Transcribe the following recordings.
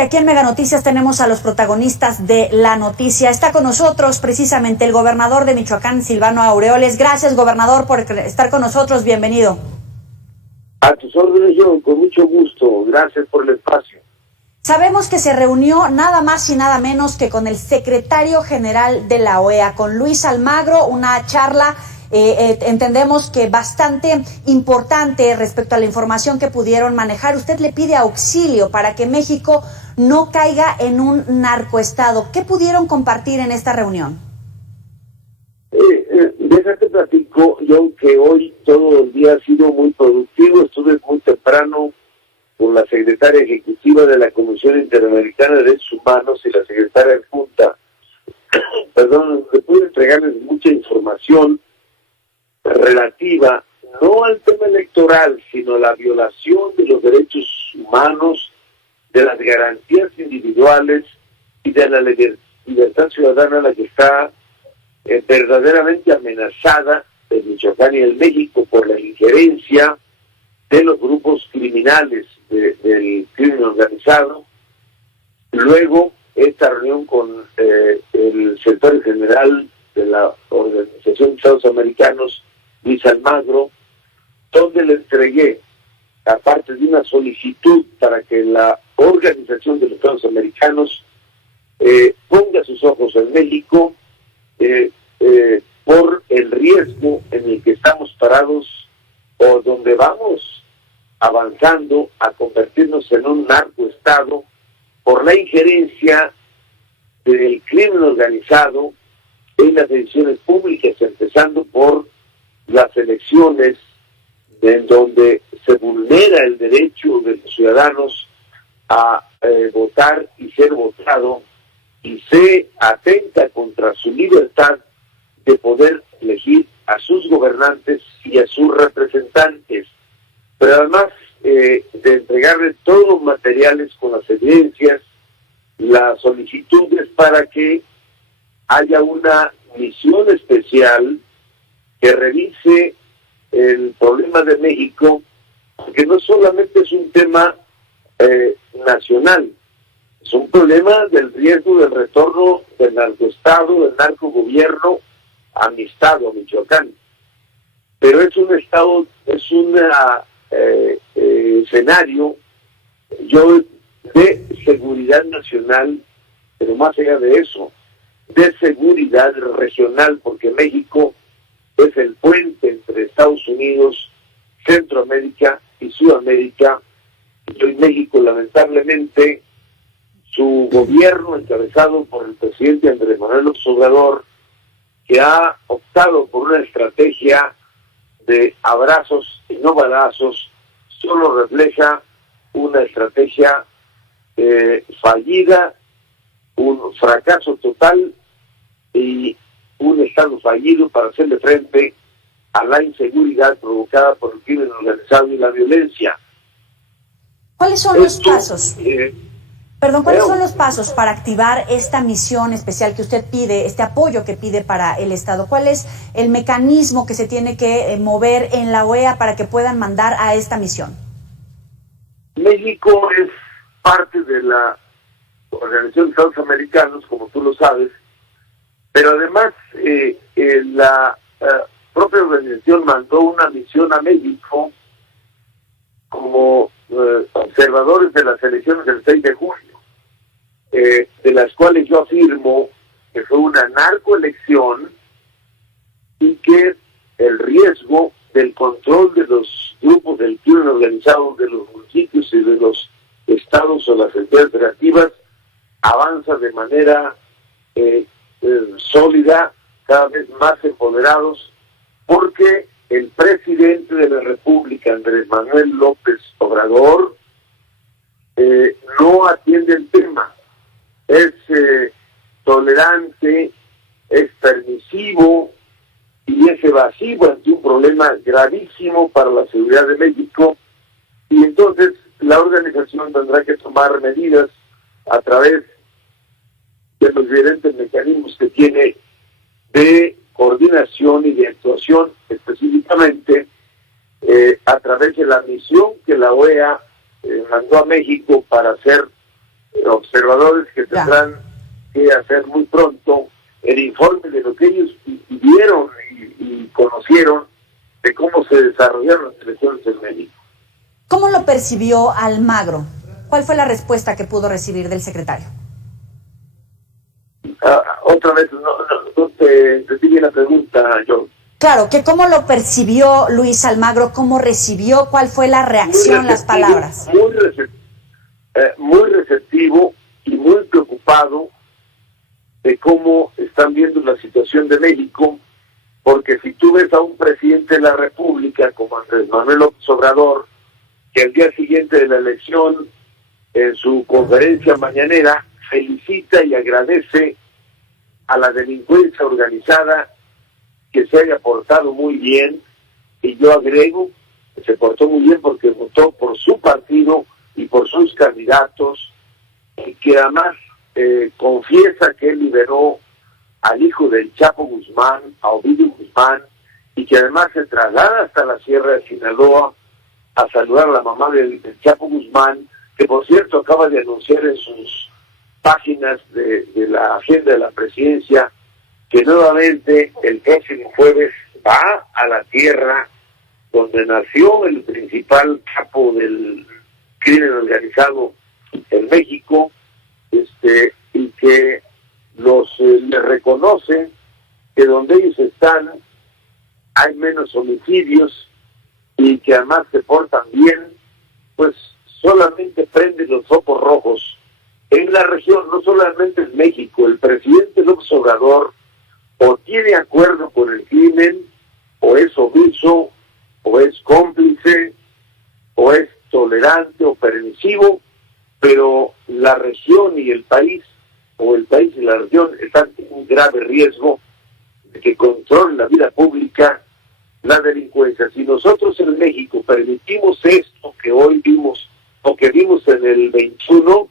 Que aquí en Mega Noticias tenemos a los protagonistas de la noticia. Está con nosotros precisamente el gobernador de Michoacán, Silvano Aureoles. Gracias, gobernador, por estar con nosotros. Bienvenido. A tus órdenes, John, con mucho gusto. Gracias por el espacio. Sabemos que se reunió nada más y nada menos que con el secretario general de la OEA, con Luis Almagro, una charla entendemos que bastante importante respecto a la información que pudieron manejar. Usted le pide auxilio para que México no caiga en un narcoestado. ¿Qué pudieron compartir en esta reunión? Déjate platico, yo que hoy todo el día ha sido muy productivo. Estuve muy temprano con la secretaria ejecutiva de la Comisión Interamericana de Derechos Humanos y la secretaria adjunta, que pude entregarles mucha información relativa no al tema electoral, sino a la violación de los derechos humanos, de las garantías individuales y de la libertad ciudadana, la que está verdaderamente amenazada en Michoacán y en México por la injerencia de los grupos criminales del crimen organizado. Luego, esta reunión con el secretario general de la Organización de Estados Americanos, Luis Almagro, donde le entregué, aparte de una solicitud para que la Organización de los Estados Americanos ponga sus ojos en México por el riesgo en el que estamos parados o donde vamos avanzando a convertirnos en un narcoestado por la injerencia del crimen organizado en las decisiones públicas, empezando por las elecciones, en donde se vulnera el derecho de los ciudadanos a votar y ser votado, y se atenta contra su libertad de poder elegir a sus gobernantes y a sus representantes. Pero además de entregarle todos los materiales con las evidencias, las solicitudes para que haya una misión especial que revise el problema de México, porque no solamente es un tema nacional, es un problema del riesgo del retorno del narcoestado, del narcogobierno a mi estado, a Michoacán. Pero es un estado, es un escenario de seguridad nacional, pero más allá de eso, de seguridad regional, porque México es el puente entre Estados Unidos, Centroamérica y Sudamérica. Y hoy México, lamentablemente, su gobierno, encabezado por el presidente Andrés Manuel López Obrador, que ha optado por una estrategia de abrazos y no balazos, solo refleja una estrategia fallida, un fracaso total y un estado fallido para hacerle frente a la inseguridad provocada por el crimen organizado y la violencia. ¿Cuáles son los pasos? ¿Cuáles son los pasos para activar esta misión especial que usted pide, este apoyo que pide para el Estado? ¿Cuál es el mecanismo que se tiene que mover en la OEA para que puedan mandar a esta misión? México es parte de la Organización de Estados Americanos, como tú lo sabes, pero además la propia organización mandó una misión a México como observadores de las elecciones del 6 de junio, de las cuales yo afirmo que fue una narcoelección y que el riesgo del control de los grupos del crimen organizado de los municipios y de los estados o las entidades federativas avanza de manera sólida, cada vez más empoderados, porque el presidente de la República, Andrés Manuel López Obrador, no atiende el tema. Es tolerante, es permisivo y es evasivo ante un problema gravísimo para la seguridad de México, y entonces la organización tendrá que tomar medidas a través de los diferentes mecanismos que tiene de coordinación y de actuación, específicamente a través de la misión que la OEA mandó a México para hacer observadores que tendrán que hacer muy pronto el informe de lo que ellos vivieron y conocieron de cómo se desarrollaron las elecciones en México. ¿Cómo lo percibió Almagro? ¿Cuál fue la respuesta que pudo recibir del secretario? Otra vez, no te entendí la pregunta, John. Claro, que cómo lo percibió Luis Almagro, cómo recibió, cuál fue la reacción, las palabras. Muy receptivo y muy preocupado de cómo están viendo la situación de México, porque si tú ves a un presidente de la República como Andrés Manuel López Obrador, que al día siguiente de la elección, en su conferencia mañanera, felicita y agradece a la delincuencia organizada que se haya portado muy bien, y yo agrego que se portó muy bien porque votó por su partido y por sus candidatos, y que además confiesa que él liberó al hijo del Chapo Guzmán, a Ovidio Guzmán, y que además se traslada hasta la Sierra de Sinaloa a saludar a la mamá del Chapo Guzmán, que por cierto acaba de anunciar en sus páginas de la agenda de la presidencia que nuevamente el próximo jueves va a la tierra donde nació el principal capo del crimen organizado en México, y que le reconocen que donde ellos están hay menos homicidios y que además se portan bien, pues solamente prenden los focos rojos en la región, no solamente en México. El presidente López Obrador o tiene acuerdo con el crimen, o es omiso, o es cómplice, o es tolerante o permisivo, pero la región y el país, o el país y la región, están en un grave riesgo de que controlen la vida pública la delincuencia. Si nosotros en México permitimos esto que hoy vimos, o que vimos en el 21,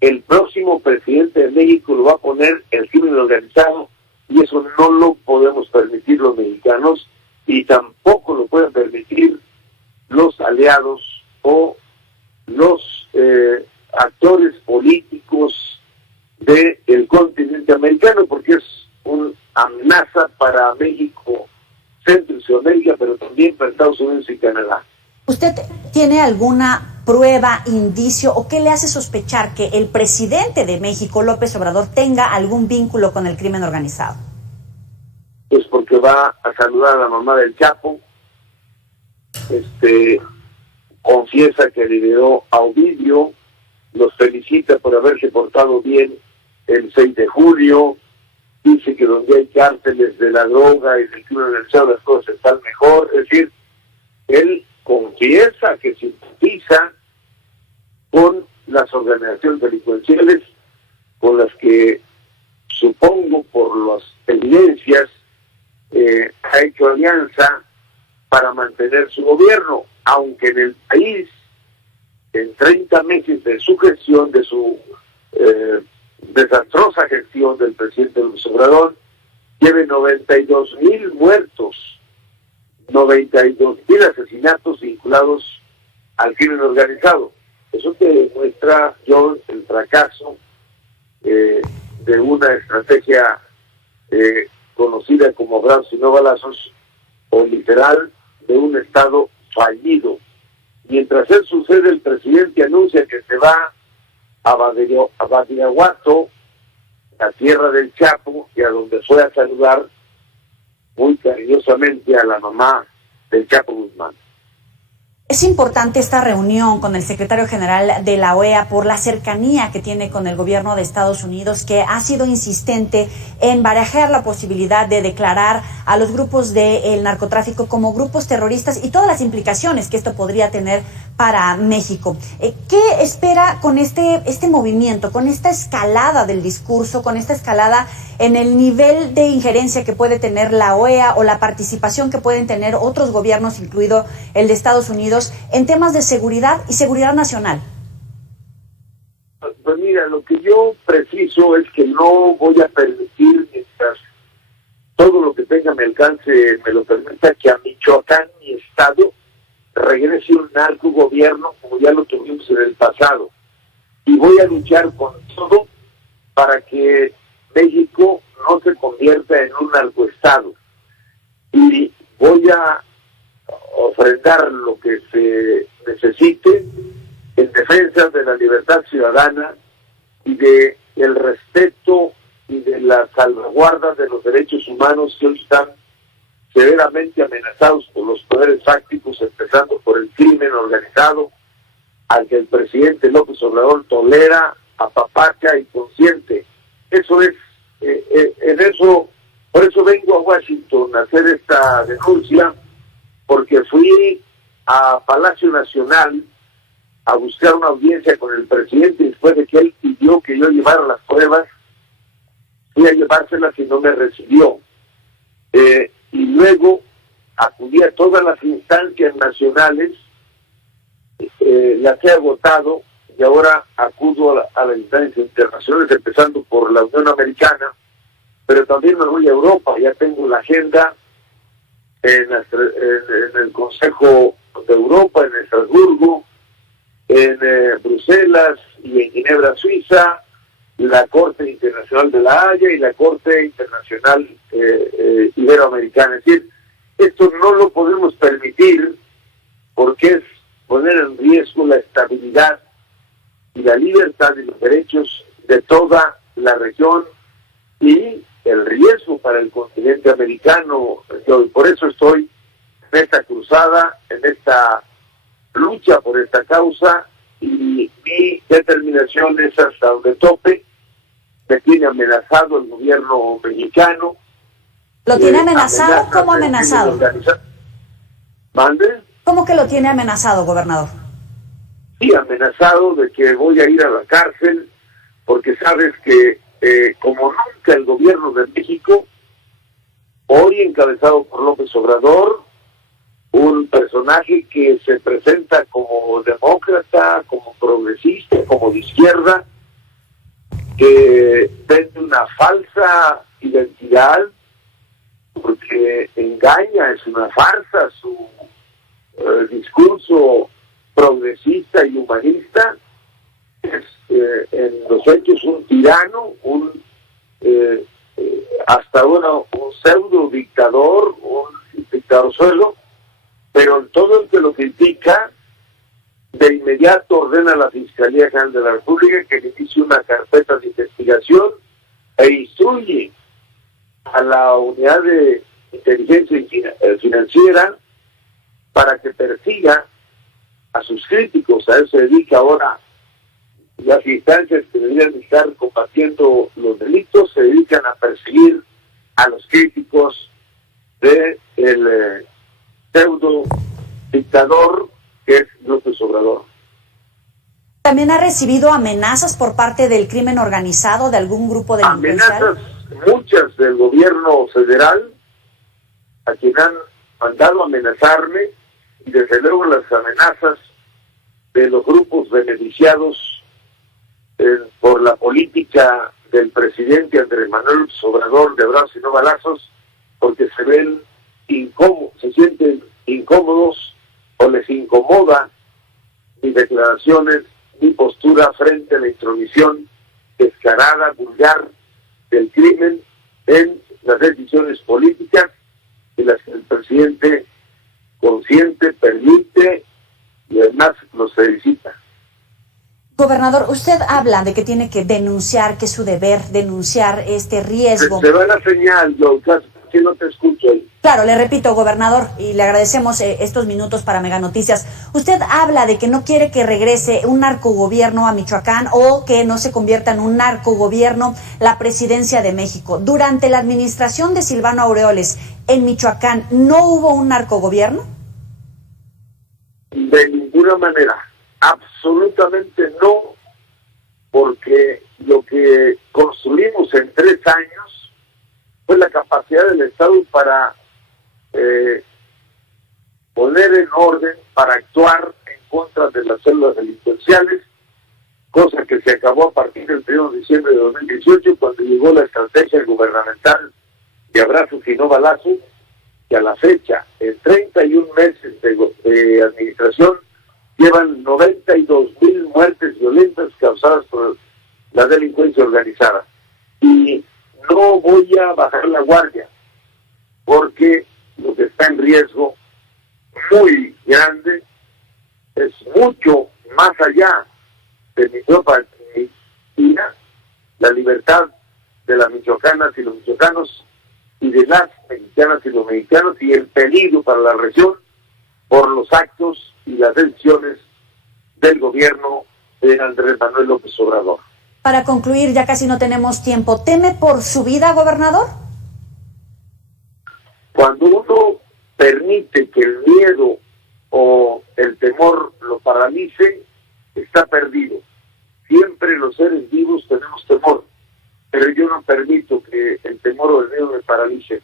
el próximo presidente de México lo va a poner el crimen organizado, y eso no lo podemos permitir los mexicanos, y tampoco lo pueden permitir los aliados o los actores políticos del continente americano, porque es una amenaza para México, Centro y Sudamérica, pero también para Estados Unidos y Canadá. ¿Usted tiene alguna prueba, indicio, o qué le hace sospechar que el presidente de México, López Obrador, tenga algún vínculo con el crimen organizado? Pues porque va a saludar a la mamá del Chapo, confiesa que liberó a Ovidio, los felicita por haberse portado bien el 6 de julio, dice que donde hay cárteles de la droga y del crimen organizado las cosas están mejor. Es decir, él confiesa que simpatiza con las organizaciones delincuenciales con las que, supongo por las evidencias, ha hecho alianza para mantener su gobierno, aunque en el país, en 30 meses de su gestión, de su desastrosa gestión del presidente López Obrador, lleve 92,000 muertos, 92,000 asesinatos vinculados al crimen organizado. Eso te demuestra, John, el fracaso de una estrategia conocida como abrazos y no balazos, o literal, de un Estado fallido. Mientras eso sucede, el presidente anuncia que se va a Badiraguato, la tierra del Chapo, y a donde fue a saludar muy cariñosamente a la mamá del Chapo Guzmán. Es importante esta reunión con el secretario general de la OEA por la cercanía que tiene con el gobierno de Estados Unidos, que ha sido insistente en barajar la posibilidad de declarar a los grupos del narcotráfico como grupos terroristas y todas las implicaciones que esto podría tener para México. ¿Qué espera con este movimiento, con esta escalada del discurso, con esta escalada en el nivel de injerencia que puede tener la OEA o la participación que pueden tener otros gobiernos, incluido el de Estados Unidos, en temas de seguridad y seguridad nacional? Pues mira, lo que yo preciso es que no voy a permitir, mientras todo lo que tenga a mi alcance me lo permita, que a Michoacán, mi estado, regrese un narcogobierno como ya lo tuvimos en el pasado. y voy a luchar con todo para que México no se convierta en un narcoestado. Y voy a ofrendar lo que se necesite en defensa de la libertad ciudadana y de el respeto y de la salvaguarda de los derechos humanos que hoy están severamente amenazados por los poderes fácticos, empezando por el crimen organizado, al que el presidente López Obrador tolera, apapacha y consiente. Eso es, por eso vengo a Washington a hacer esta denuncia, porque fui a Palacio Nacional a buscar una audiencia con el presidente después de que él pidió que yo llevara las pruebas. Fui a llevárselas y no me recibió. Y luego acudí a todas las instancias nacionales, las he agotado, y ahora acudo a las instancias internacionales, empezando por la Unión Americana, pero también me voy a Europa. Ya tengo la agenda en el Consejo de Europa, en Estrasburgo, en Bruselas y en Ginebra, Suiza, la Corte Internacional de la Haya y la Corte Internacional Iberoamericana. Es decir, esto no lo podemos permitir, porque es poner en riesgo la estabilidad y la libertad y los derechos de toda la región y el riesgo para el continente americano. Por eso estoy en esta cruzada, en esta lucha por esta causa, y mi determinación es hasta donde tope. Me tiene amenazado el gobierno mexicano. ¿Lo tiene amenazado? ¿Cómo amenazado? ¿Mande? ¿Cómo que lo tiene amenazado, gobernador? Sí, amenazado de que voy a ir a la cárcel, porque sabes que como nunca el gobierno de México, hoy encabezado por López Obrador, un personaje que se presenta como demócrata, como progresista, como de izquierda, que vende una falsa identidad, porque engaña, es una farsa su discurso progresista y humanista. Es en los hechos un tirano, hasta ahora un pseudo dictador, un dictador suelo, pero todo el que lo critica de inmediato ordena a la Fiscalía General de la República que inicie una carpeta de investigación e instruye a la unidad de inteligencia financiera para que persiga a sus críticos. A eso se dedica ahora las instancias que deberían estar combatiendo los delitos, se dedican a perseguir a los críticos del pseudo dictador que es López Obrador. ¿También ha recibido amenazas por parte del crimen organizado, de algún grupo delincuencial? Amenazas muchas del gobierno federal, a quien han mandado amenazarme, y desde luego las amenazas de los grupos beneficiados por la política del presidente Andrés Manuel López Obrador de abrazos y no balazos, porque se ven incómodos, se sienten incómodos o les incomoda mis declaraciones, mi postura frente a la intromisión descarada, vulgar del crimen en las decisiones políticas de las que el presidente consciente, permite y además los felicita. Gobernador, usted habla de que tiene que denunciar, que es su deber denunciar este riesgo. Se va la señal, yo casi no te escucho ahí. Claro, le repito, gobernador, y le agradecemos estos minutos para Mega Noticias. Usted habla de que no quiere que regrese un narcogobierno a Michoacán o que no se convierta en un narcogobierno la presidencia de México. Durante la administración de Silvano Aureoles, en Michoacán, ¿no hubo un narcogobierno? De ninguna manera, absolutamente no, porque lo que construimos en 3 años fue la capacidad del Estado para poner en orden, para actuar en contra de las células delincuenciales, cosa que se acabó a partir del 1 de diciembre de 2018, cuando llegó la estrategia gubernamental de abrazos y no balazos, que a la fecha, en 31 meses de administración, llevan 92,000 muertes violentas causadas por la delincuencia organizada. Y no voy a bajar la guardia, porque lo que está en riesgo muy grande es mucho más allá de mi propia vida, la libertad de las michoacanas y los michoacanos y de las mexicanas y los mexicanos, y el peligro para la región por los actos y las decisiones del gobierno de Andrés Manuel López Obrador. Para concluir, ya casi no tenemos tiempo. ¿Teme por su vida, gobernador? Cuando uno permite que el miedo o el temor lo paralice, está perdido. Siempre los seres vivos tenemos temor, pero yo no permito que el temor o el miedo me paralice.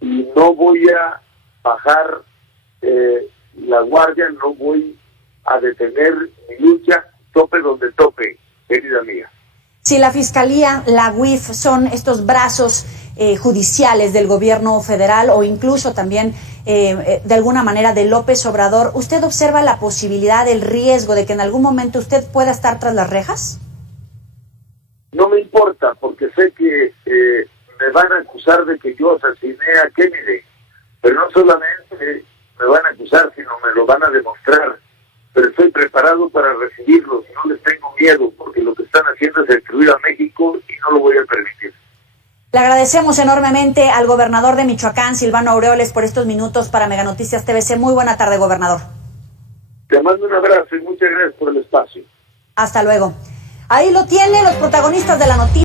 Y no voy a bajar la guardia, no voy a detener mi lucha, tope donde tope, querida mía. Si la Fiscalía, la UIF, son estos brazos judiciales del gobierno federal o incluso también de alguna manera de López Obrador, ¿usted observa la posibilidad, el riesgo de que en algún momento usted pueda estar tras las rejas? No me importa, porque sé que me van a acusar de que yo asesiné a Kennedy, pero no solamente me van a acusar, sino me lo van a demostrar. Pero estoy preparado para recibirlos, no les tengo miedo, porque lo que están haciendo es destruir a México y no lo voy a permitir. Le agradecemos enormemente al gobernador de Michoacán, Silvano Aureoles, por estos minutos para Mega Noticias TVC. Muy buena tarde, gobernador. Te mando un abrazo y muchas gracias por el espacio. Hasta luego. Ahí lo tiene, los protagonistas de la noticia.